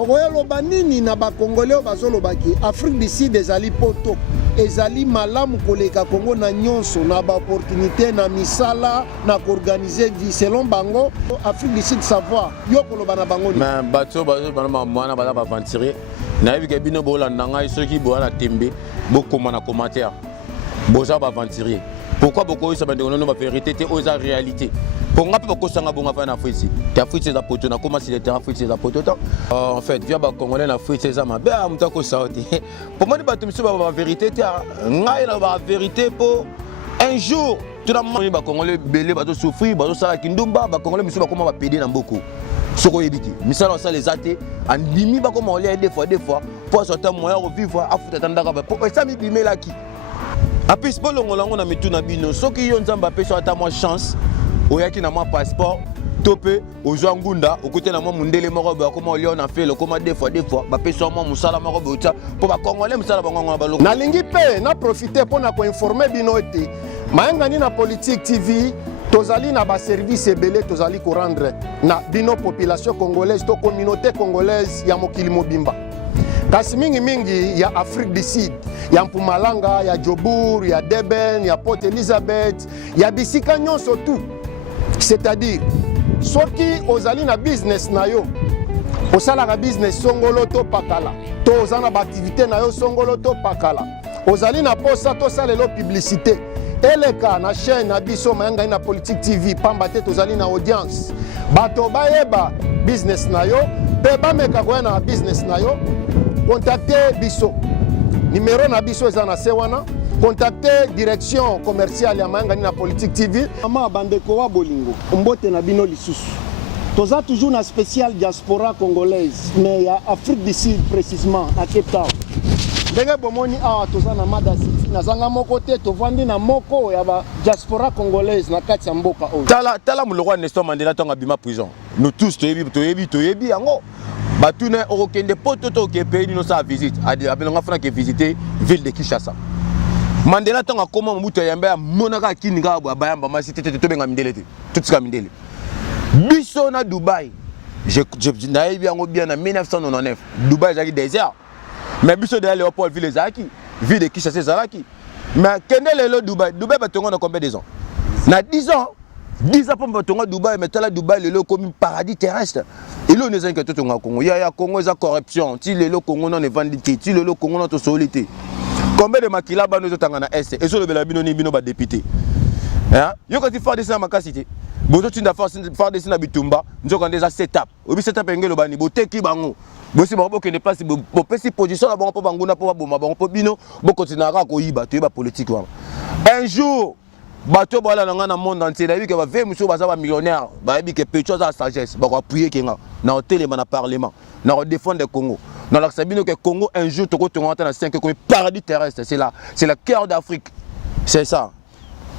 okoyaloba nini na bakongolais bazolobaki Afrique du Sud ezali poto ezali malamu koleka Congo na nyonso na opportunité na misala na organiser vie selon bango Afrique du Sud savoir yo koloba na bango ni mais bato bana mwana bala ba aventurer na yebi ke bino bolanda ngai soki boana tembe bokoma na commentaire boza ba aventurer pourquoi beaucoup ça bande non ba vérité te oza réalité pour nga pe ko sanga bonga fa na Afrique ta Afrique c'est la poto na comment si les Afrique c'est la poto en fait via ba congolais na Afrique c'est ça ma ba mutako sauti pour moi ba tumso ba vérité te ngai na ba vérité pour un jour tout la monde ba congolais belé ba to souffrir ba to sala kindumba ba congolais miso ba koma ba péder na mboko soko yebiti misala ça les athées andimi ba koma olia des fois pour sortir moyen revivre afuta tandaka ba pour ça mi bimela ki après c'est pas longo na mituna bino soki yo nzamba peso ata moi chance oyaki na moi passeport topé ozwa ngunda okote na moi mundele moko ba koma olia na fait le koma des fois ba peso moi musala moko ba pour ba congolais musala bango ba loko na lingi pe na profiter pour na ko informer bino ete mayanga ni na politique TV tozali na ba service ebele tozali ko rendre na bino population congolaise to communauté congolaise ya mokili mobimba kasi mingi ya Afrique du Sud ya Mpumalanga ya Jobour ya Deben ya Port Elizabeth ya bisika nyonso tout c'est-à-dire soki ozali na business na yo osala na business songolo to pakala to ozana ba activité na yo songolo to pakala ozali na posa to salelo publicité eleka na chaîne na biso mayanga na politique TV pamba te tozali na audience bato bayeba business na yo pe bameka koya na business na yo contactez biso numéro na biso eza na se wana contactez direction commerciale ya mayanga na politique TV mama bandeko wa bolingo mbote na bino lisusu toza toujours na spécial diaspora congolaise mais ya Afrique du Sud précisément à Cape Town ndenge bomoni awa toza na Mada City nazanga moko te tovandi na moko ya ba diaspora congolaise na kati ya mboka oyo tala muloko Nelson Mandela tonga bima prison nous tous toyebi yango batune okende poto to ke pays no sa visite abelonga fana ke visiter ville de Kinshasa Mandela tonga koma mutu yamba ya monaka kininga ba bayamba masite te tobenga mindele te tutsika mindele biso na Dubaï je nayebi yango bien na 1999 Dubaï zaki désert mais biso de Léopold ville zaki ville de Kinshasa zaki mais kende lelo Dubaï batonga na combien de ans na 10 ans 10 ans pour batonga Dubaï mais tala Dubaï lelo comme un paradis terrestre et là on est inquiété tonga Congo ya Congo za corruption ti lelo Congo non vendité ti lelo Congo non to solité combien de makila ba nous tanga na est et so le bela bino ni bino ba député hein yo quand tu fais des makasité bozo tu nda faire des na bitumba nzoka déjà setup obi setup engelo bani boteki bango bosi ba boke ne place bo pesi position la bango po banguna po boma bango po bino bo continuera ko yiba to yiba politique wa un jour bato bala na monde entier na que ba ve muso ba za ba millionnaire ba bi que pecho za sagesse ba ko appuyer kenga na hôtel na parlement na défendre Congo dans la sabino que Congo un jour to ko tonga na 5 comme paradis terrestre c'est la cœur d'Afrique c'est ça.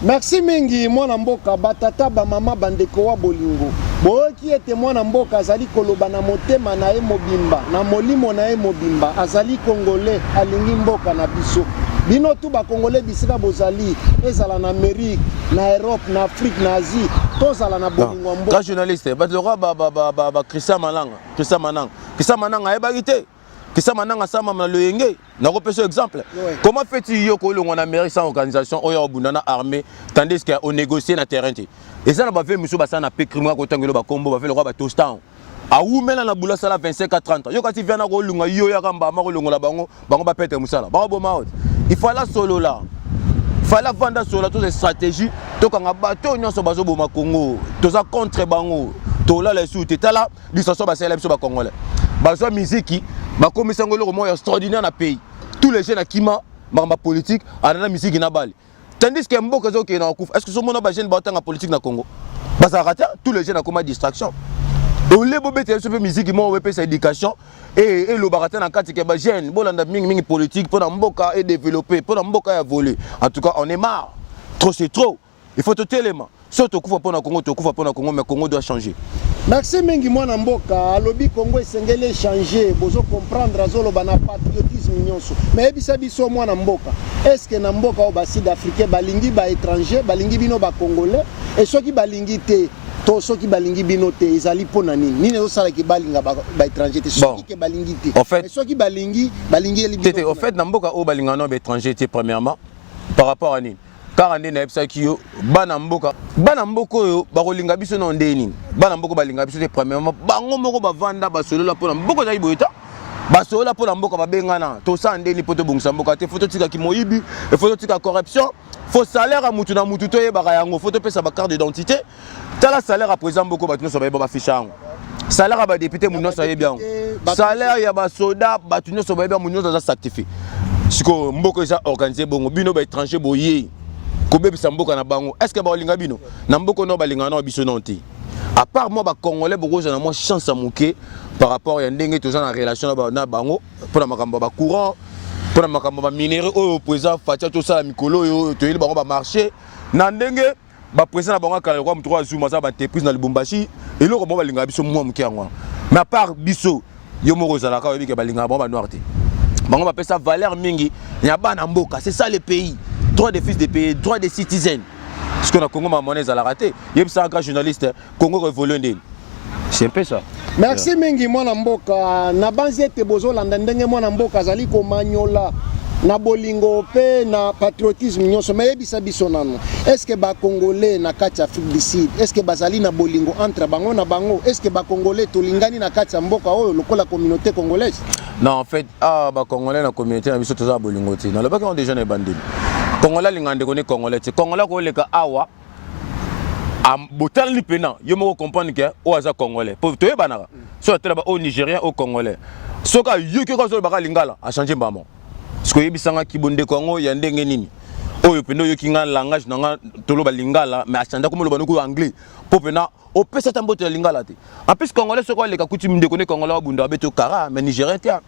Merci mingi mwana mboka batata ba mama bandeko wa bolingo boki ete mwana mboka azali koloba na motema na ye mobimba na molimo na ye mobimba azali congolais alingi mboka na biso bino tu ba congolais bisika bozali ezala na Amérique na Europe na Afrique na Asie tozala na bolingo mboka ka journaliste batloka ba Christian Mananga ebagité Kisa mananga sama na loyenge na repérer exemple comment fait-il yo ko longo na mairie sans organisation oyo obundana armée tandis que on négocier na terrain et ça na ba fait muso ba sana pe crime ko tangelo ba kombo ba fait le roi ba tostan a oumela na bula sala 25 à 30 yo kati viana ko lunga yo ya kamba ma ko longo la bango ba pete musala ba bo maot il faut la solo là fallait vendre sur la toute stratégie to kanga bato nyonso bazo boma Congo toza contre bango to la les sous tala licencio ba sala biso ba congolais bazo musique ba komisa ngolo ko mo extraordinaire na pays tous les jeunes akima ba politique ana musique na bali tandis que mboka zo ke na kufa est-ce que so mona ba jeune ba tanga politique na Congo basa rata tous les jeunes akoma distraction au lebo bete so musique mo wepe sa éducation et le barata na kati ke ba jeune bolanda mingi politique pour na mboka et développer pour na mboka ya voler en tout cas on est marre trop c'est trop il faut tout élément surtout kufa pour na Congo to kufa pour na Congo mais Congo doit changer. Merci mingi mwana mboka alobi Congo esengele changer bozo comprendre azolo bana patriotisme nyonso mais ebisa biso mwana mboka est-ce que na mboka o ba sud africain balingi ba étranger balingi bino ba congolais et soki balingi te to soki balingi bino te ezali pona nini osala ki balinga ba étranger te soki ke balingi te en fait soki balingi eli bino en fait na mboka o balinga no ba étranger te premièrement par rapport à nini car ande na ebsaki yo bana mboka oyo bakolinga biso na ndeni bana mboka balinga biso te premièrement bango moko bavanda basolola pona mboka za iboyeta basolola pona mboka babengana to sa ndeni poto bongisa mboka te photo tika ki moyibi et photo tika corruption faut salaire à mutu na mutu to yebaka yango photo pesa ba carte d'identité tala salaire à présent beaucoup batu so ba fiche yango salaire à ba député muno so yebiango salaire ya ba soda batu so ba yebiango muno za certifié siko mboka za organiser bongo bino ba étranger boye ko bebisa mboka na bango est-ce que ba olinga bino na mboka no balinga na biso nonti à part moi ba congolais beaucoup na moi chance à mouké par rapport à ndenge to za na relation na bango pour na makambo ba courant pour na makambo ba minéraux au président fatia to sala mikolo yo to yeli bango ba marché na ndenge ba président na bango kala kwa mutwa zuma za ba entreprise na Lubumbashi et loko mo balinga biso moi muké yango mais à part biso yo mo rozala ka obi ke balinga ba noir te bango ba pesa valeur mingi ya bana mboka c'est ça le pays droit des fils de pays droit des citoyens ce qu'on a Congo ma monnaie za la raté yeb ça grand journaliste Congo révolutionnaire c'est un peu ça. Merci mingi mwana mboka na banzi ete bozolanda ndenge mwana mboka azali komanyola na bolingo pe na patriotisme nyonso mayebisa biso nano est-ce que ba congolais na kati Afrique du Sud est-ce que bazali na bolingo entre bango na bango est-ce que ba congolais tolingani na kati ya mboka oyo lokola communauté congolaise? Non en fait ba congolais na communauté na biso toza bolingo ti na lobaki on déjà na bandini congolais lingande kone congolais ti congolais ko leka awa am botal ni pena yo mo comprendre que o aza congolais pour to yebana so tela ba au nigérien au congolais soka yoki ko zo ba lingala a changer mbamo parce que yebisanga kibonde kongo ya ndenge nini oyo pendo yoki nga langage nanga toloba lingala mais achanda ko loba no anglais pour pena o pesa tambote lingala te en plus congolais soko leka coutume de connaître congolais wa bunda beto kara mais nigérien tia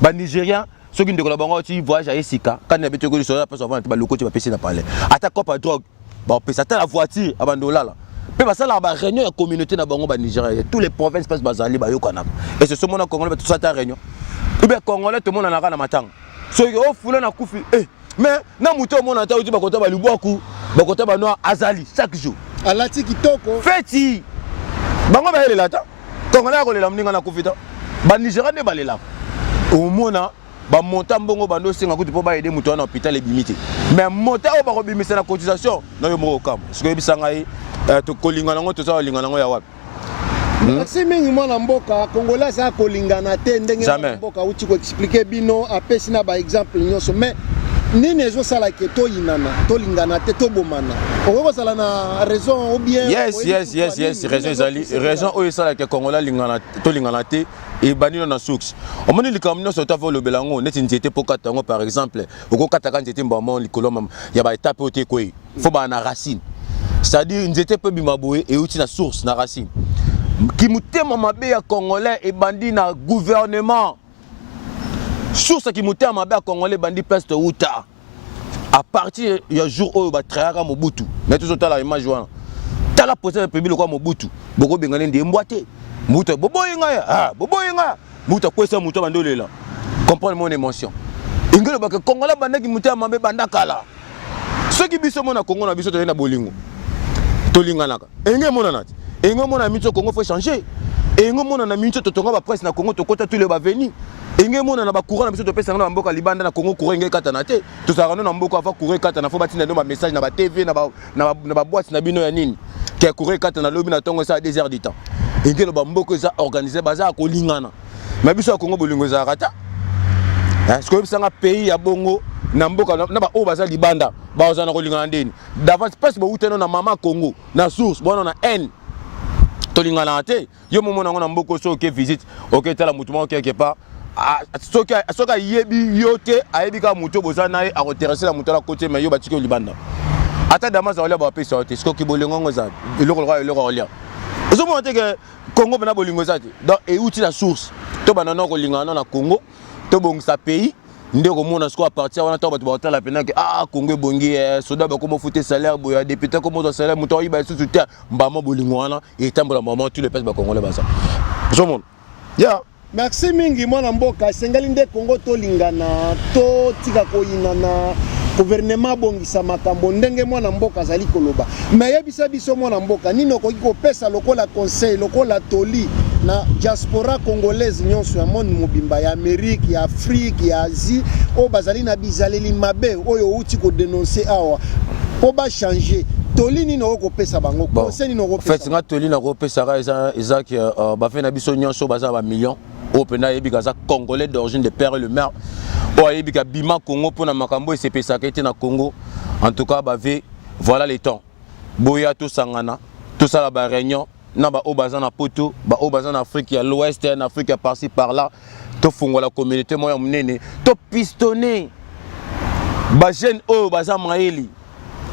ba nigérien soki ndeko la bango ti voyage à Esika quand na beto ko so la passe avant ba lokoti ba pesa na parler ata copa drogue ba pesa ta la voiture abandola la pe ba sala ba réunion ya communauté na bango ba Nigeria tous les provinces passe bazali ba yokana et c'est ce moment congolais tout ça ta réunion ou bien congolais tout le monde na na matanga so yo fula na kufi mais na muto mo na ta uti ba kota ba luboku ba kota ba noir azali chaque jour alati kitoko feti bango ba elela ta congolais ko lela mninga na kufi ta ba Nigeria ne balela au mona ba monta mbongo bando senga kuti po ba aider muto na hôpital et bimité mais monta o ba ko bimisa na cotisation na yo mo kam ce que bisanga yi to kolinga nango to sa linga nango ya wapi Merci mingi mwana mboka congolais sa kolingana te ndenge mboka uti ko expliquer bino apesi na ba exemple nyonso mais nini ezo sala ke to inana to lingana te to bomana oko sala na raison ou bien yes raison ezali raison o sala ke congolais lingana to lingana te et banino na source o moni likamno so ta volo belango neti nzete po katango par exemple oko kataka nzete mbamo likolo ya ba étape o te koyi fo ba na racine c'est-à-dire nzete pe bimaboye et uti na source na racine qui mutema mabe ya congolais et bandi na gouvernement source qui mutema mabe ya congolais bandi place de uta à partir ya jour oyo ba trayaka Mobutu mais tout ça la image wana tala poser pe bilo kwa Mobutu boko bengane ndi mbwate muta boboyinga ya boboyinga muta kwesa muta bandolela comprendre mon émotion ingelo ba congolais bandaki mutema mabe bandakala ceux qui biso mona Congo na biso to na bolingo to linganaka enge mona nati engo mona mincho Congo faut changer engo mona na mincho to tonga ba presse na Congo to kota tous les ba venir enge mona na ba courant na biso to pesa na mboka libanda na Congo courant nge kata na te to sara na mboka ava courant kata na fo batina ndo ba message na ba TV na ba boîte na bino ya nini ke courant kata na lobi na tongo ça 2 heures du temps enge lo ba mboka za organiser baza ko lingana mais biso Congo bolingo za kata ce que ça nga pays ya bongo na mboka na ba o baza libanda ba ozana ko lingana ndeni d'avance passe ba uteno na mama Congo na source bona na N tolingana te yo momo na mboko so ke visite OK tala mutu mo quelque part soka yebi yote ayebi ka mutu bozana a reterresser la mutu la côté mais yo batiki libanda ata dama za olia ba pesa yote sko ki bolingo za eloko olia zo mo te ke Congo bana bolingo za te donc et outil la source to banana ko lingana na Congo to bongisa pays ndeko mona sko à partir wana to batu ba otala pena ke Congo bongi soda ba komo fouter salaire boya député komo do salaire muto yiba sous terre mbama bolingo wana et tambola moment tous les pèses ba congolais ba ça zo mon ya merci mingi mwana mboka sengali nde Congo to lingana to tika ko inana gouvernement bongisa makambo ndenge mwana mboka azali koloba mais yebisa biso mwana mboka nini okoki kopesa lokola conseil lokola toli na diaspora congolaise nyonso ya monde mobimba ya Amérique ya Afrique ya Asie o bazali na bizaleli mabe oyo uti ko dénoncer awa po ba changer toli nini okopesa bango conseil nini okopesa fait nga toli na kopesa ka eza ki ba fait na biso nyonso baza ba millions o pena yebi kaza congolais d'origine de père et le mère o yebi ka bima Congo pona makambo esepesa ka ete na Congo en tout cas bave voilà les temps boya to sangana to sala ba réunion na ba obaza na poto ba obaza na Afrique ya l'ouest en Afrique ya par-ci par là to fungola communauté moya munene to pistonner ba jeune o baza maeli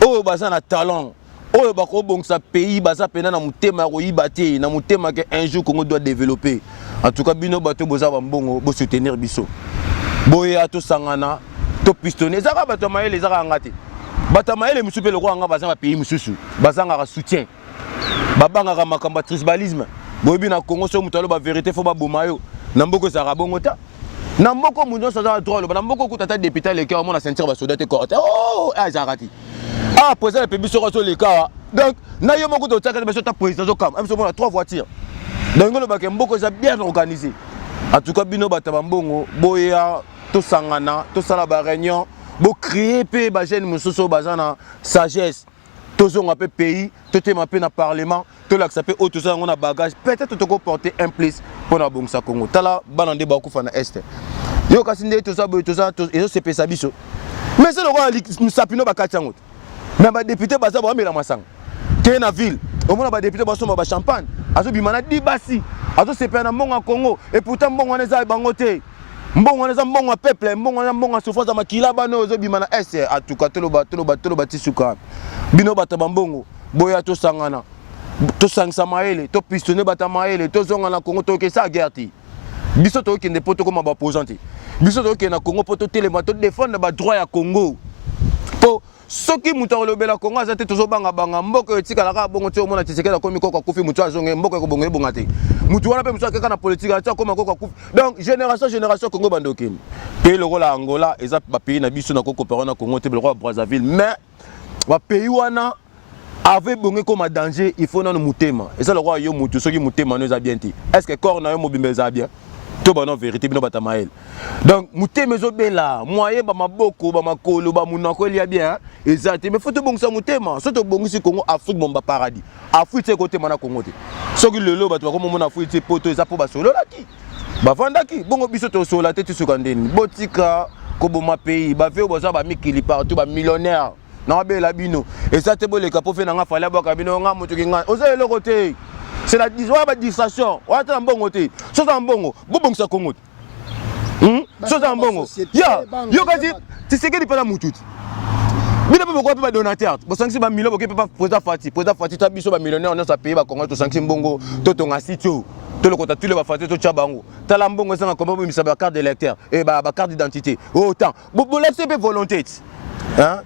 o baza na talent o ba ko bongsa pays baza pena na mutema ko yibate na mutema que un jour Congo doit développer en tout cas bino bato boza ba mbongo bo soutenir biso boya to sangana to pistonner zaka bato maeli zaka ngati bato maeli musupe loko nga baza ba pays mususu baza nga soutien babanga makambo tribalisme boyebi na Congo so mutalo ba vérité fo ba bomayo na mboko za rabongota na mboko munyo sa za droit na mboko kutata député le cœur mona sentir ba soldate corte oh azarati ah président le pays so le cas donc na yo moko to tsaka ba so ta président zo kam am so mona 3 voitures donc le ba ke mboko za bien organisé en tout cas bino bataba mbongo boya to sangana to sala ba réunion bo créer pe ba jeune mususu bazana sagesse tous un peu pays, tout est un peu dans le parlement, tout l'accepter auto ça on a bagage, peut-être tout ko porter un plus pour na bongsa Congo. Tala banande ba ku fana est. Yo kasinde tout ça et c'est pesa biso. Mais c'est le roi nous sapino ba katyango. Mais ba député ba za ba mela masang. Té na ville, au moins ba député ba so ba champagne, azo bimana di basi, azo c'est pe na mbongo Congo et pourtant mbongo wana za bangote. Mbongo wana za mbongo peuple, mbongo wana mbongo souffrance makila bano ozo bimana est à tout cas tolo ba tisuka. Bino bataba mbongo boya to sangana to sangsa maele to pistonner bata maele to zonga na Congo to ke sa guerre biso to ke ne poto ko maba opposante biso to ke na Congo poto telema to défendre ba droit ya Congo po soki muto lobela Congo azate to zo banga mboko etika la ka bongo ti omona tisekela komi ko kufi muto azonge mboko ko bongo ebongate muto wana pe muto akeka na politique ata koma ko kufi donc génération Congo bandokini pays le rôle Angola eza ba pays na biso na ko coopérer na Congo te le roi Brazzaville mais ba pays wana avec bongé comme danger il faut non mutema et ça le roi yo mutu soki mutema nous a bien dit est-ce que corps na yo mobimbe za bien to ba non vérité bino batamael donc mutema zo bela moyen ba maboko ba makolo ba munako il y a bien exact mais faut to bongisa mutema so to bongisi Congo Afrique bomba paradis Afrique c'est côté mana Congo te soki lelo ba to comme mon Afrique c'est poto za po ba solo laki ba vandaki bongo biso to solo la tête sur ndeni botika ko boma pays ba ve boza ba mikili partout ba millionnaire na bela bino et ça te bolé ka po fe na nga fala ba ka bino nga mutu kinga oza le côté c'est la distraction wa ta mbongo te so za mbongo bo bongisa Congo so za mbongo ya yo kazi tiseke di pala mutu bino pe ko ba donateur bo sanksi ba million bo ke pa président Fati ta biso ba millionnaire on sa payer ba Congo to sanksi mbongo to tonga sitio to le kota tous les ba Fati to chabango tala mbongo sanga ko bo misa ba carte d'électeur et ba carte d'identité autant bo laisser pe volonté hein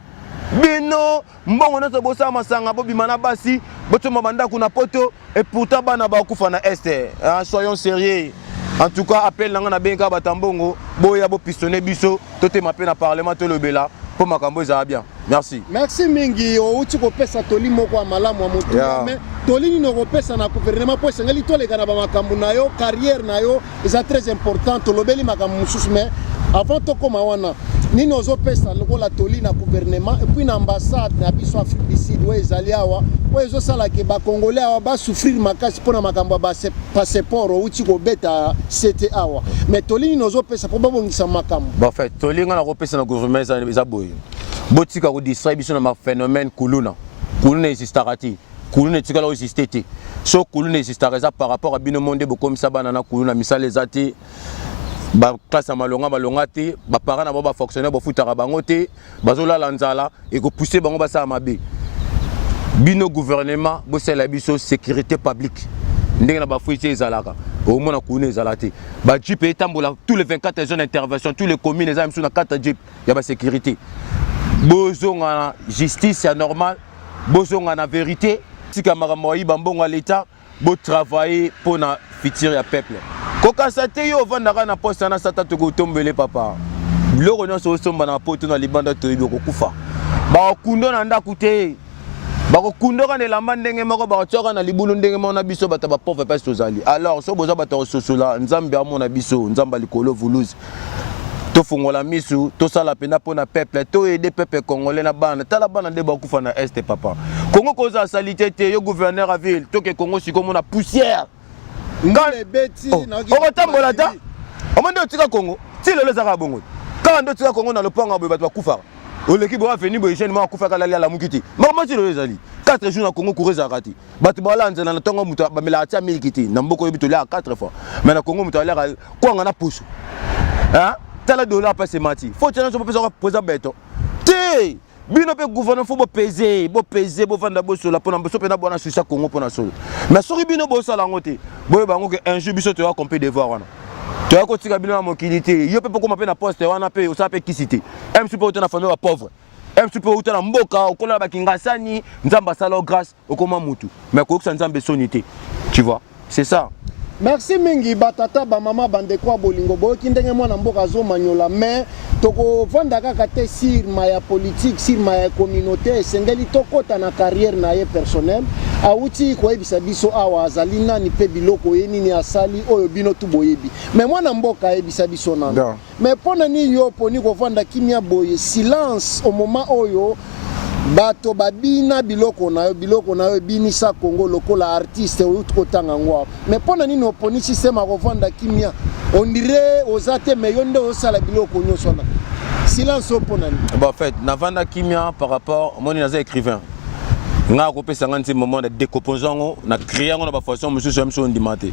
bino mbongo na so bosa masanga bo bimana basi botoma banda kuna poto et pourtant bana ba kufa na este soyons sérieux en tout cas appel nanga na benga batambongo boya bo pistonner biso tote mape na parlement to lobela pour makambo za bien merci mingi outi ko pesa toli moko malamu amutu mais toli ni no pesa na gouvernement po sengali to le kana ba makambo na yo carrière na yo est très important to lobeli makambo mususu mais avant to koma wana nini ozopesa lokola toli na gouvernement et puis na ambassade na biso Afrique du Sud we ezali awa we ezosala ke ba congolais awa ba souffrir makasi pona makambo ba passeport outi ko beta c'était awa mais toli nini ozopesa po babongisa makambo en fait toli nga na kopesa na gouvernement eza boye botika ko distraire biso na phénomène kuluna existarati kuluna etikala ko existete so kuluna existara eza par rapport à bino monde bokomisa bana na kuluna misala ezati ba classe malonga te ba parents na ba fonctionnaire ba futaka bango te bazola lanzala et ko pousser bango ba sa mabe bino gouvernement bo sala biso sécurité publique ndenge na ba fuite ezalaka au moins na kuna ezalate ba jeep etambola tous les 24 heures d'intervention tous les communes ezam sur na 4 jeep ya ba sécurité bozonga na justice ya normal bozonga na vérité tika makambo yi bambongo l'état bo travailler pour na futur ya peuple kokasa te yo vandaka na poste na sata to ko tombele papa biloko nyonso osomba na poto na libanda toyebi okokufa bakokundo na ndako te bakokundoka na elamba ndenge moko bakotiaka na libulu ndenge moko na biso bato bapauvre mpasi tozali alors so boza bato kososola nzambe amona biso nzambe likolo vuluzi tofungola misu tosala pena mpona peuple toyede peuple congolais na bana tala bana nde bakufa na este papa Congo koza salite te yo gouverneur à ville toke Congo sikomona poussière okotambola ta omande otika Congo ti lelo ezaka bongo kaka nde otika Congo na lopango boye bato bakufaka oleki boa veni boye jeune moko akufaka lali ala mukiti makambo ti lelo ezali 4 jours na Congo coureur ezalaka te bato balanzela na ntongo moto bamela atia miliki te na mboka oyebi tolia 4 fois mais na Congo moto aliaka kwanga na pusu tala dollar pas mati faut tena so pesa poza beto te bino pe gouvernement faut peser bo vanda bo sola pona so pena bona susa Congo pona solo mais soki bino bo sala ngote boye bango ke un jour biso to ya compé devoir wana to ya ko tika bino na mokilité yo pe poko mape na poste wana pe o sa pe kisité même si pe na famille wa pauvre même si pe uta na mboka okola ba kingasani nzamba sala grâce okoma mutu mais ko oksa nzambe sonité tu vois c'est ça. Merci mingi batata ba mama bandeko bolingo boki ndenge mwana mboka zo manyola mais toko vanda kaka te sur ma politique sur ma communauté esengeli tokota na carrière na ye personnel awuti ko yebisa biso awa azalina ni pe biloko yeni ni asali oyo bino tu boyebi mais mwana mboka yebisa biso nana mais pona ni yo poni ko vanda kimia boye silence au moment oyo bato babina biloko na yo binisa Congo lokola artiste otanga ngwa mais pona nini oponi système akovanda kimia on dirait ozate mais yonde osala biloko nyonso na silence opona ni bon en fait navanda kimia par rapport moni naza écrivain nga ko pesa ngantsi moment de décomposant na créer ngona ba façon monsieur je me suis ndimate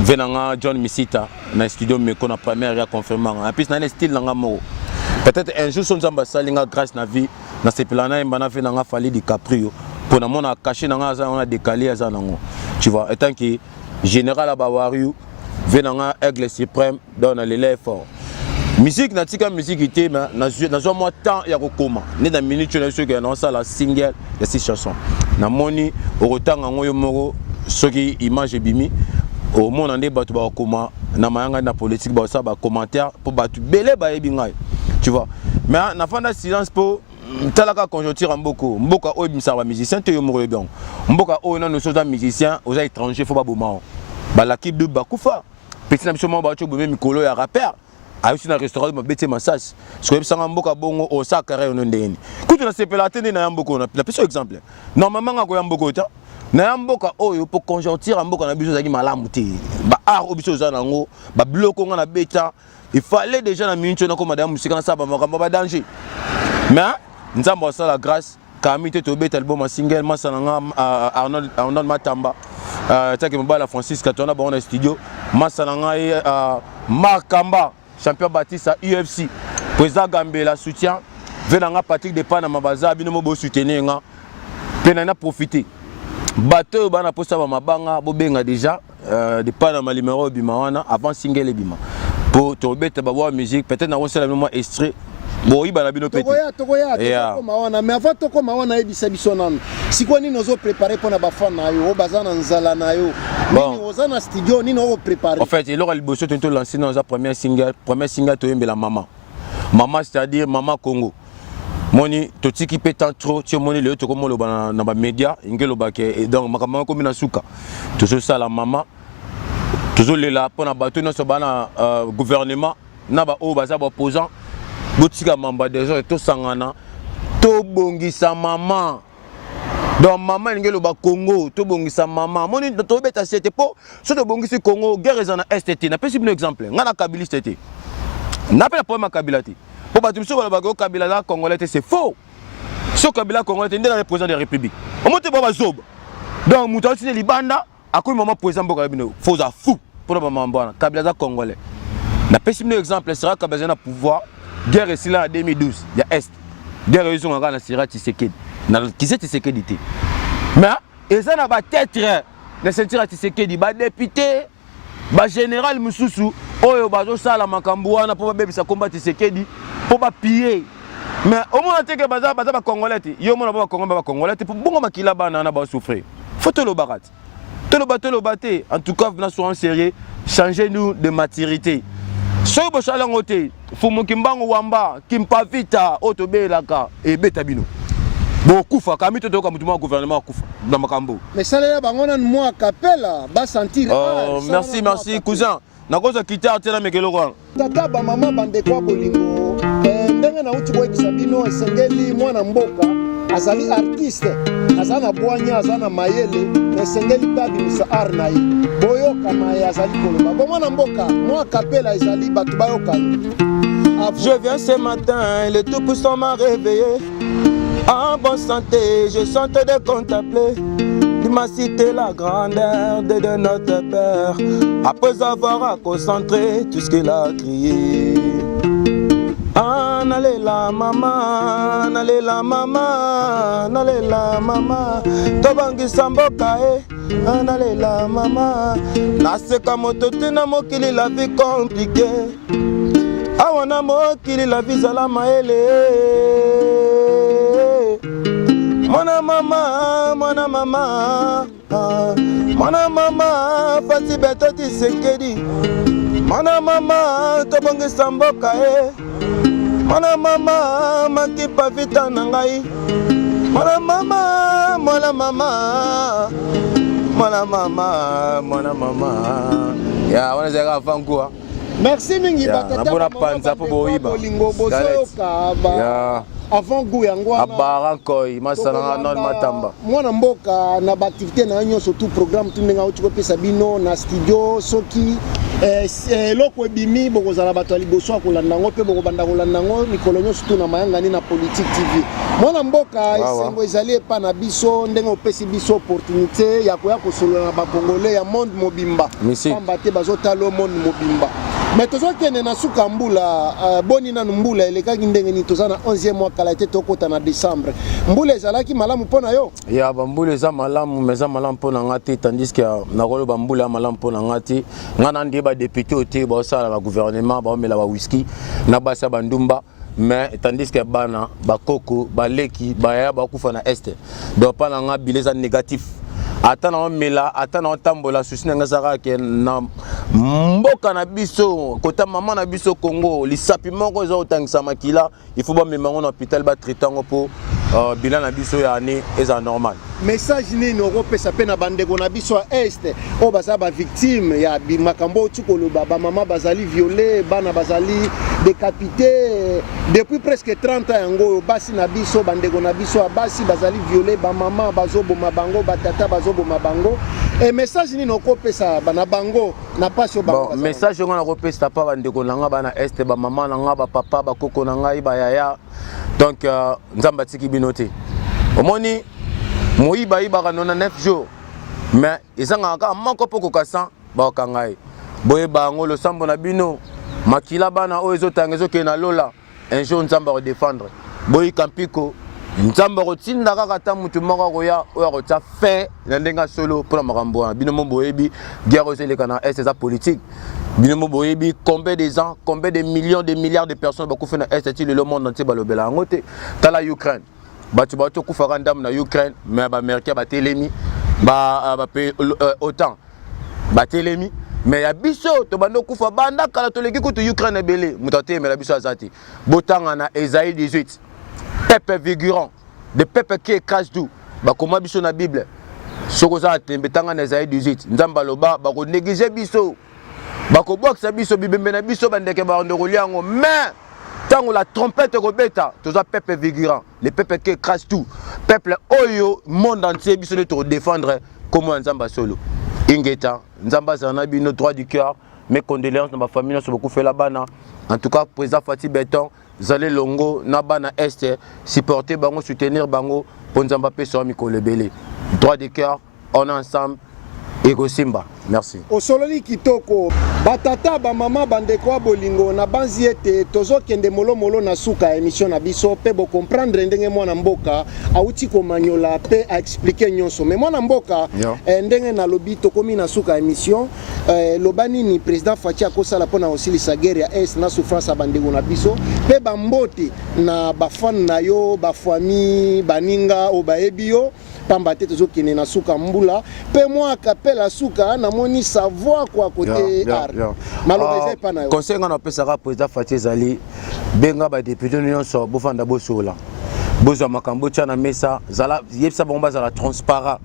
venanga John Misita na studio me kona première ya confirmant en plus na le style nga mo peut-être un jour son nzamba salinga grâce na vie na sepelana mbana fe nga fali di caprio pour na mona caché nga za on a décalé za nango tu vois étant que général abawariu venanga aigle suprême dans l'élève fort musique na tika musique ité mais na zo moi temps ya kokoma né dans minute na ceux qui annonce la single de 6 chansons na moni au retanga ngoyo moko soki image bimi au monde ande bato ba koma na mayanga na politique ba ça ba commentaire pour bato belé ba ebinga tu vois mais na fanda silence pour talaka conjoncture mboka oyo bimisa ba musicien te yo moko bien mboka oyo na nous sommes musiciens aux étrangers faut pas boma ba la kipe de bakufa petit na biso mo ba cho bomé mikolo ya rappeur ayo na restaurant ba bete massage so yebisanga mboka bongo o sakare ono ndeni kutu na sepela tende na mboko na la petit exemple normalement ngako ya mboko ta na mboka oyo pour conjoncture mboka na biso zaki malamu te ba art obiso za nango ba bloko nga na beta il fallait déjà na minute na ko madame musika na saba makambo ba danger mais nzambo sa la grâce kamite to beta album single masananga Arnold Matamba take mbala Francis Katona ba on studio masananga Markamba champion Batista UFC président Gambela soutien venanga Patrick Depana mabaza bino mo soutenir nga pena na profiter bateau bana posa ba mabanga bo benga déjà Depana ma numéro bimawana avant single bima pour to beta ba wa musique peut-être na on sala moment extrait bon iba na bino petit tokoya mawana mais avant toko mawana ebisa biso nanu sikwa nini ozo préparer pona ba fan na yo bazana nzala na yo nini ozana studio nini ozo préparer en fait il aura le bosso to lancer dans sa première single to yembela mama c'est-à-dire maman Congo moni to tiki pétant trop tu moni le to komo lo na ba média ngelo ba ke donc makama ko mina suka to so sala mama to le la pona bato no so bana gouvernement na ba o baza ba opposant botika mamba déjà to sangana to bongisa mama donc maman ngelo ba Congo to bongisa mama moni to beta c'était po so to bongisi Congo guerre za na STT na pesi un exemple ngana kabili STT na pe la problème kabila ti po ba tumso ba ko kabila la congolais c'est faux so kabila congolais ndé le président de la république on monte ba zob donc muta tine libanda akoy maman président boka bino faux à fou pour maman bana kabila za congolais na pesi un exemple sera kabila na pouvoir guerre ici là en 2012 il y a est guerre ils ont na Sira Tshisekedi na qui c'est Tshisekedi té mais et ça na ba tête na Sira Tshisekedi ba député ba général mususu oyo bazo sala makambo wana po ba bebisa combat Tshisekedi po ba piller mais au moins que baza ba congolais yo mona ba congolais pour bongo makila bana na ba souffrir faut te le barat te le bater en tout cas venez sur un sérieux changer nous de maturité soki bosalango te fumu kimbango wamba kimpavita otobelaka ebeta bino bokufa kami totoka mutu mwa gouvernement akufa na makambo mais salela bango nanu mwa kapela basentir merci cousin nakoza kita tena mekelo kwa tata bamama bandeko ya bolingo ndenge nauti koyebisa bino esengeli mwana mboka azali artiste aza na bwanya aza na mayele esengeli mpe abimisa art na ye boyokana ye azali koloba bo mwana mboka mwa kapela ezali bato bayokana. Je viens ce matin, le Tout-Puissant m'a réveillé. En bonne santé, je sentais de contempler l'immensité, la grandeur de notre Père. Après avoir concentré tout ce qu'il a crié. Nale la mama, nale la mama, nale la mama. Tobangi samboka nale la mama. Naseka motote na mokili la vie compliquée. Awana mokili la vie zala maele. Mwana mama, mwana mama, mwana mama, fasi beto tisekedi. Mwana mama, tobongi samboka mwana mama, makipa vita na ngai. Mwana mama, mwana mama, mwana mama, mwana mama. Ya wana zeka vankua. Merci mingi batata mama panza po boyiba. Bolingo bozoyoka ba. Avant goût yango abarankoy masala non matamba mwana mboka na baaktivité na nyonso tout programme tout ndenge auti kopesa bino na studio soki eloko ebimi bokozala bato ya liboso akolanda yango mpe bokobanda kolanda yango mikolo nyonso tu na mayangani na Politique TV. Mwana mboka esengo ezali epa na biso ndenge opesi biso opportunité ya koya kosolola na bakongolais ya monde mobimba pamba te bazotala monde mobimba mais tozokende na suka mbula boni nanu mbula elekaki ndenge ni toza na 11e mois kala te tokota na décembre mbula ezalaki malamu mpona yo ya bambula eza malamu mais eza malamu mpona nga te tandis que nakoloba mbula ya malamu mpona nga te nga na ndie badepute oyo te baosala na gouvernement baomela bawiski na basi ya bandumba mais tandis que bana bakoko baleki baya bakufa na este donc mpa na nga bile eza négatif ata na omela ata na otambola susi na nga ezaka ke na mboka na biso kota mama na biso Congo lisapi moko eza otangisa makila il faut bamema ngo na hôpital batraite yango mpo bilan na biso ya ane eza normal. Message nini okopesa mpe na bandeko na biso ya este oyo baza bavictime ya makambo oti koloba bamama bazali violé bana bazali décapité depuis presque 30 ans yango oyo basi na biso bandeko na biso ya basi bazali violé bamama bazoboma bango batata bazoboma bango e message nini okopesa na bango na pasi oyo bango message yango nakopesa pa bandeko na nga bana este bamama na nga bapapa bakoko na ngai bayaya donc nzambe atiki bino te omoni moyiba yibaka 99 jours mais ezangaka kaka moko mpo kokasa bakokanga ye boyeba yango losambo na bino makila bana oyo ezotanga ezokende na lola un jour nzambe akodefendre boyika mpiko nzambe akotinda kaka ata mutu moko akoya oyo akotia fin na ndenge ya solo mpona makambo wana bino mo boyebi guerre oyo ezoleka na est eza politique bino mo boyebi combien de gens combien de millions de milliards de personnes bakufa na est ti lelo monde entier balobela yango te tala Ukraine bato bato kufaka ndamu na Ukraine mais baaméricain batelemi OTAN batelemi mais ya biso to bando kufa banda kala toleki kutu Ukraine ebele mutu atemela biso azati botanga na Esaïe 18 peuple vigurant de peuple qui écrase tout bakoma biso na Bible soko za tembe tanga na Esaïe 18 nzamba loba bako négliger biso bako boxa biso bibembe na biso bandeke ba ndoko liango mais tant la trompette kobeta toza peuple vigurant les peuples qui écrase tout peuple oyo monde entier biso de te défendre comme nzamba solo ingeta nzamba zana bino droit du cœur mes condoléances na ma famille sur beaucoup fait la bana en tout cas président Fati Beton zale longo na bana est supporter bango soutenir bango pour nzamba pe sur mikolo belé droit du cœur on est ensemble Ego Simba, merci. Osololi kitoko, batata bamama bandeko ya bolingo na banzi ete tozokende molomolo na suka émission na biso pe bo comprendre ndenge mwana mboka auti komanyola pe a expliquer nyonso mais mwana mboka ndenge na lobi tokomi na suka émission lobani ni président Fatia akosala pona osilisa guerre ya est na souffrance ya bandeko na biso pe bambote na bafan na yo bafami baninga o baebi yo pamba te tozokende na suka mbula pe mwa kapela suka na namoni savoir quoi côté art malheureusement pas na conseil nga na pesaka président Fathi Zali benga ba député nyonso bofanda bosola bozwa makambo tia na mesa zala yebisa bango bazala transparent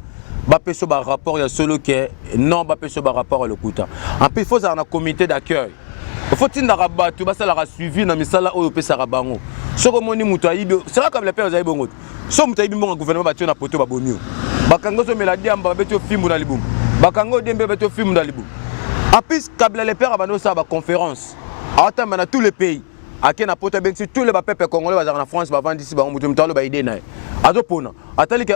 bapeso ba rapport ya solo ke non bapeso ba rapport le kuta en plus il faut un comité d'accueil il faut tindaka bato basalaka suivi na misala oyo pesaka bango soko moni mutu ayibi c'est là comme les pères ayibi bongo so mutu ayibi bongo gouvernement batio na poto babonio bakango so meladi amba betio fimbu na libumu bakango dembe betio fimbu na libumu en plus kabla les pères abano sa ba conférence atama na tous les pays ake na poto bengi tous les peuples congolais bazaka na France bavandi ici bango mutu mutalo ba idée na azopona atali ke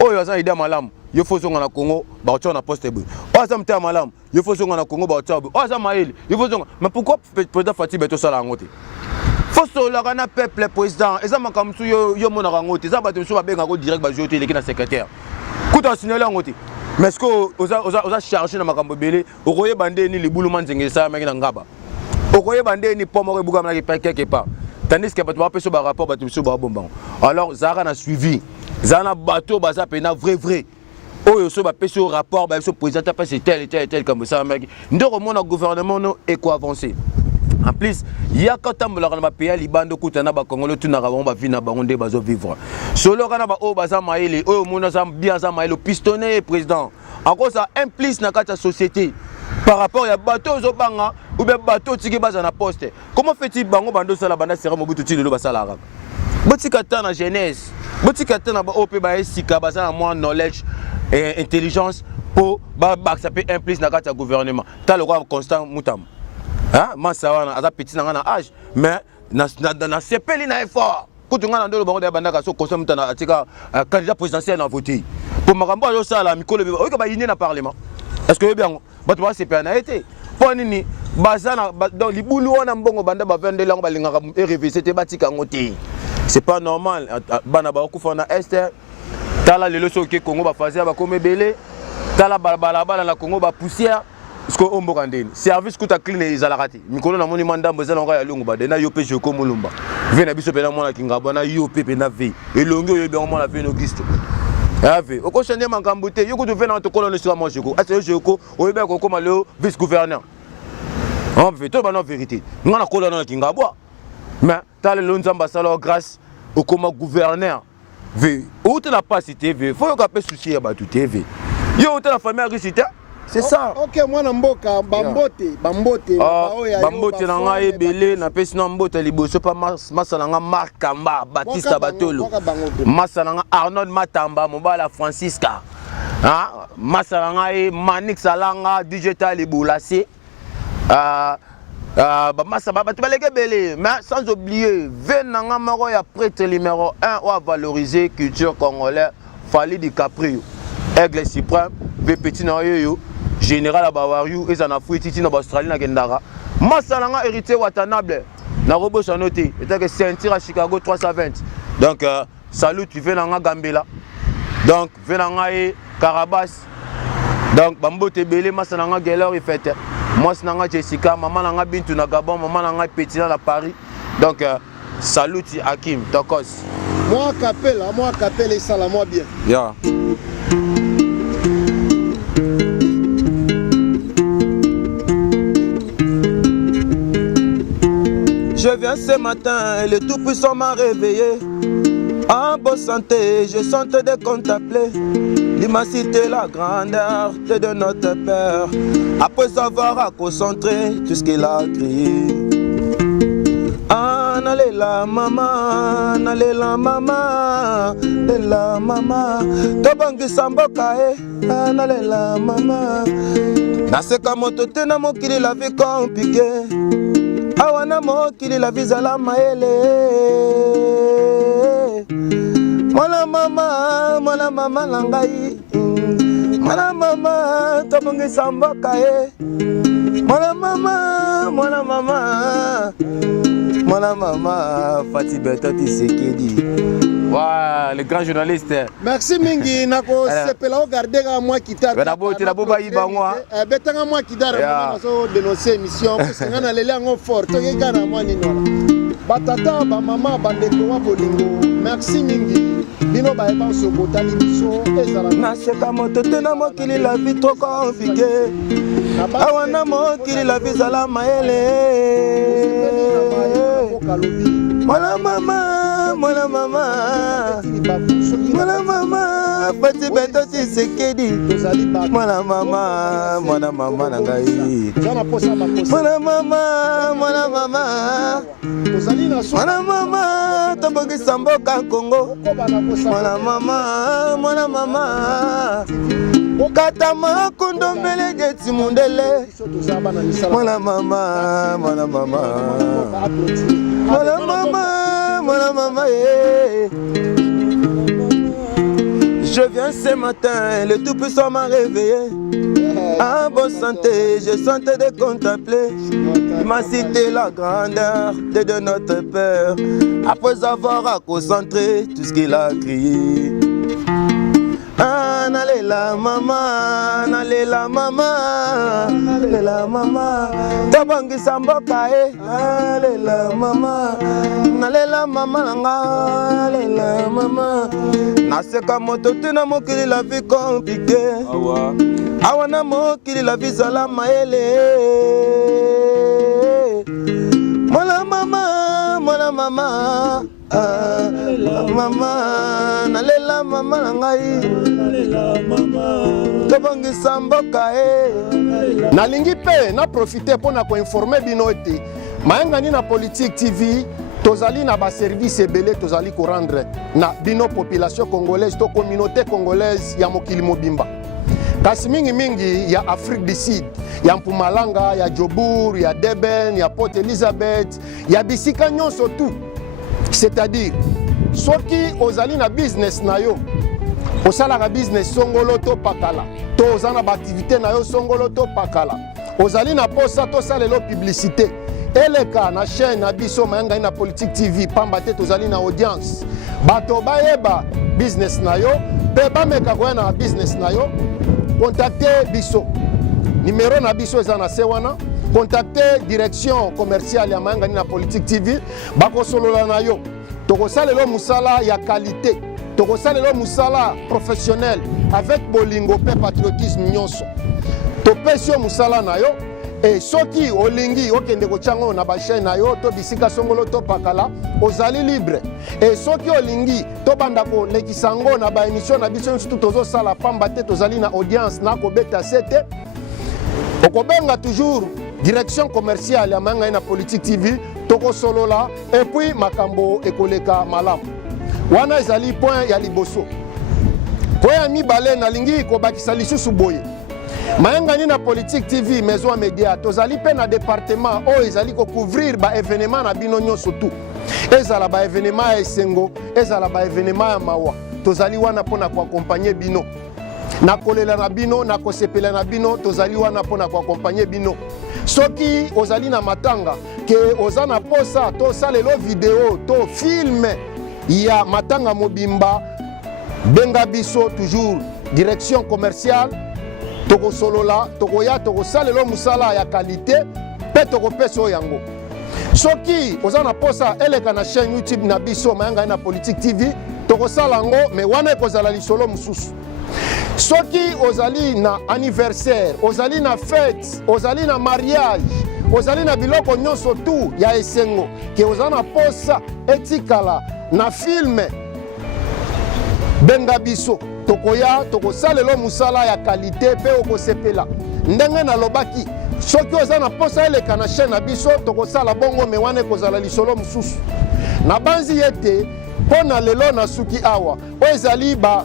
oyo aza idée malamu yo faut zonga na Congo ba otio na poste bu o aza mta malamu yo faut zonga na Congo ba otio bu o aza maeli yo faut zonga mais pourquoi président Fathi beto sala ngote faut solo na peuple président eza makamsu yo mona ngote za bato so ba benga ko direct ba jote leki na secrétaire kuta signaler ngote mais est-ce que oza charger na makambo belé okoye bande ni libulu manzenge sa maki na ngaba okoye bande ni pomo ko buka na quelque part tandis que bato ba peso ba rapport bato so ba bombango alors zara na suivi zana bato baza pena vrai oyo so ba peso rapport ba so président pas c'est tel comme ça maki ndoko mona gouvernement no éco avancé en plus il y a quand tambola na pays libando kutana ba Congolais tuna ka ba vina ba nde bazo vivre solo kana ba o baza maele oyo mona za bien za maele pistonné président encore ça implique na kata société par rapport ya bateau zo banga ou bien bateau tiki baza na poste comment fait-il bango bando sala banda sera mobutu ti lelo basala raka botika ta na jeunesse botika ta na ba op ba esika baza na moins knowledge et intelligence pour ba ça peut implique na kata gouvernement ta le roi constant mutam hein masa wana aza petit na ngana âge mais na sepeli na effort kutunga na ndolo bango de bandaka so constant mutana atika candidat présidentiel na voter pour makambo yo sala mikolo be oyo ba yine na parlement est-ce que bien bato ba CPA na été poni ni bazana dans libulu wana mbongo banda ba vende lango balingaka RVC te batika ngote c'est pas normal bana ba okufa na Esther tala lelo so ke Congo ba fazer ba komebele tala balabala na Congo ba poussière ce qu'on mboka ndeni service kuta clean ezalakati mikolo na moni mandambo ezalanga ya lungu ba de na yope jeko mulumba vena biso pena mona kingaba na yope pena ve elongi oyo be mona ve no gisto ave oko chande makambo te yoko to vena to kolone sur moi jeko ase jeko oyo be ko koma le vice gouverneur en fait to ba na vérité ngana kolone na kingaba mais tala le nzamba sala grâce au koma gouverneur ve ou te la pas cité ve faut ka pe souci ya ba tout TV yo te la famille risité. C'est ça. Ok, moi namboka bambote bambote na nga ebele na pesi na mbote liboso pa masa na nga Markamba Baptiste Batolo masa na nga Arnold Matamba mobala Francisca masa na nga Manik Salanga Digital Libulasi masa bato baleke bele mais sans oublier venanga moko ya prêtre numéro 1 ou à valoriser culture congolaise Fally DiCaprio Aigle Suprême ve petit na yo général Abawariou et en Afrique titi na Australie na Gendara masalanga héritier Watanabe na robo sanoté était que ceinture à Chicago 320 donc salut tu venanga Gambela donc venanga e Carabas donc bambote belé masalanga Geller et fête moi sinanga Jessica maman nanga Bintu na Gabon maman nanga Petit na Paris donc salut Hakim Tokos moi capelle et ça la moi bien yeah. Je viens ce matin et le Tout-Puissant m'a réveillé. En bonne santé, je sentais de contempler l'immensité, la grandeur de notre Père. Après avoir concentré tout ce qu'il a créé. Nalela mama, nalela mama, nalela mama. Tobangi samboka nalela mama. Naseka moto tena mokili la vie compliquée. Awana mokili la vizala maele mwana mama langai mwana mama tobongisa mboka mwana mama Fathi Berton Tshisekedi. Waouh, le grand journaliste. Merci mingi nako sepela regarder ka moi kitara. Nabo ba yiba moi. Betanga moi kitara na so dénoncer émission parce que na lele ngo fort to yeka na moi ni nona. Batata ba mama bandeko wa bolingo. Merci mingi. bino bayeba sobotali biso ezala naseka moto te na mokili la vie trop compliqué awa na mokili la vie ezala mayele mwana mama mwana mama mwana mama pati beto Tshisekedi mwana mama na ngai mwana mama mwana mama tobongisa mboka Kongo mwana mama kata makondo mbele geti mundele mwana mama Je viens ce matin, le Tout-Puissant m'a réveillé. En bonne santé, je sentais de contempler. Il m'a cité la grandeur de notre Père. Après avoir concentré tout ce qu'il a crié. Nalela mama, nalela mama, nalela mama. Tobongisa mboka nalela mama, nalela mama nanga, nalela mama. Naseka moto te na mokili la vie compliquée. Awa na mokili la vie zala mayele. Mwana mama. Mama, nalela mama nangai, tobongisa mboka nalingi pe na profiter pour na ko informer bino ete mayangani na Politique TV tozali na ba service ebele tozali ko rendre na bino population congolaise to communauté congolaise ya mokili mobimba kasi mingi ya Afrique du Sud ya Mpumalanga ya Jobour ya Deben ya Port Elizabeth ya bisika nyonso tout. C'est-à-dire, soki ozali na business na yo, osalaka business songolo to pakala, to ozana ba activité na yo songolo to pakala, ozali na posa to salelo publicité, eleka na chaîne na biso mayanga na Politique TV, pamba te tozali na audience, bato bayeba business na yo, pe bameka koya na business na yo, contactez biso, numéro na biso eza na se wana. Contactez direction commerciale ya mayanga na Politique TV bakosolola na yo tokosalelo musala ya qualité tokosalelo musala professionnel avec bolingo pe patriotisme nyonso topesi yo musala na yo et soki olingi okende kochango na ba chaîne na yo to bisika songolo to pakala ozali libre et soki olingi to banda ko lekisango na ba émission na biso tout tozo sala pamba te tozali na audience na ko beta sete okobenga toujours direction commerciale ya mayanga na Politique TV toko solola et puis makambo ekoleka malamu wana ezali point ya liboso point ya mibale na lingi ko bakisa lisusu boye mayanga na Politique TV maison média tozali pe na département o ezali ko couvrir ba événement na bino nyonso tout ezala ba événement ya esengo ezala ba événement ya mawa tozali wana pona ko accompagner bino na kolela na bino na kosepela na bino tozali wana pona ko accompagner bino soki ozali na matanga ke ozana posa to salelo video to film ya matanga mobimba benga biso toujours direction commerciale toko solola toko ya toko salelo musala ya qualité pe toko peso yango soki ozana posa eleka na chaîne YouTube na biso mayanga na Politique TV toko salango me wana ekozala lisolo mususu soki ozali na anniversaire ozali na fête ozali na mariage ozali na biloko nyonso tu ya esengo ke ozana posa etikala na filme benga biso tokoya tokosalelo musala ya qualité pe okosepela ndenge nalobaki soki ozana posa eleka na chaîne na biso tokosala bongo me wana ekozala lisolo mususu na banzi yete pona lelo na suki awa o ezali ba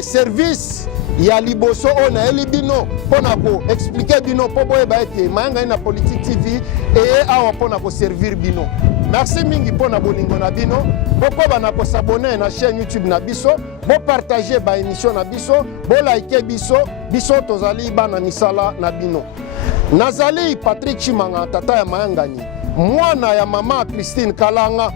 service ya liboso ona eli bino pona ko expliquer bino po boyeba ete mayanga na Politique TV et awa pona ko servir bino. Merci mingi pona bolingo na bino po bana ko s'abonner na chaîne YouTube na biso bo partager ba émission na biso bo like biso tozali bana misala na bino. Nazali Patrick Chimanga tata ya mayanga ni mwana ya mama Christine Kalanga